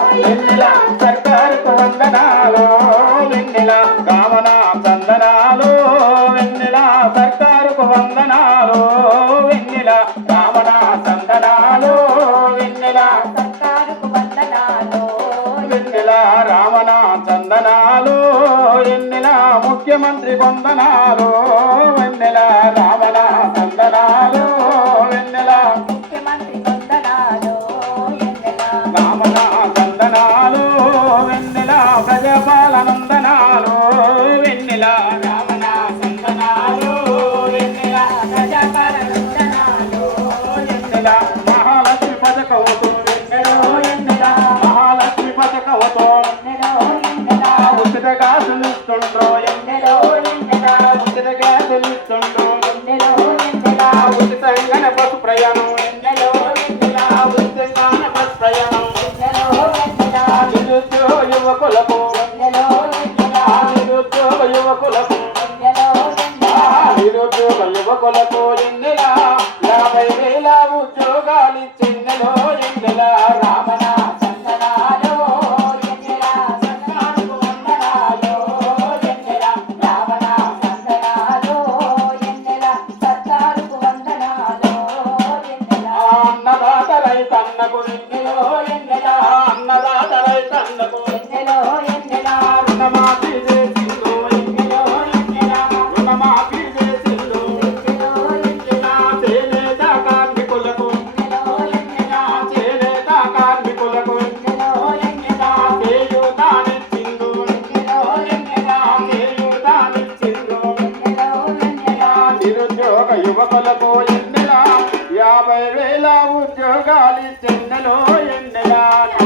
వెన్నెల సర్కారుకు వందనాలు వెన్నెల కామన చందనాలు వెన్నెల సర్కారుకు వందనాలు వెన్నెల కామన చందనాలు వెన్నెల సర్కారుకు వందనాలు. వెన్నెల రామన చందనాలు ఎన్నెల ముఖ్యమంత్రి వందనాలు వెన్నెల రామన పథకవుతూ ఎన్నెలో ఎన్నెల ఉచిత ఉచితంగానే బస్సు ప్రయాణం ఎన్నెలో ఉచితంగానే బస్సు ప్రయాణం యువకులకు ఎన్నెలో నిరుద్యోగ యువకులకు నిరుద్యోగ యువకులకు యాభై వేల ఉద్యోగాలు చెన్నెలో ఎన్నెలా రామ నిరుద్యోగ యువకులకు ఎన్నెలా? యాభై వేల ఉద్యోగాలు చెన్నలో Yeah.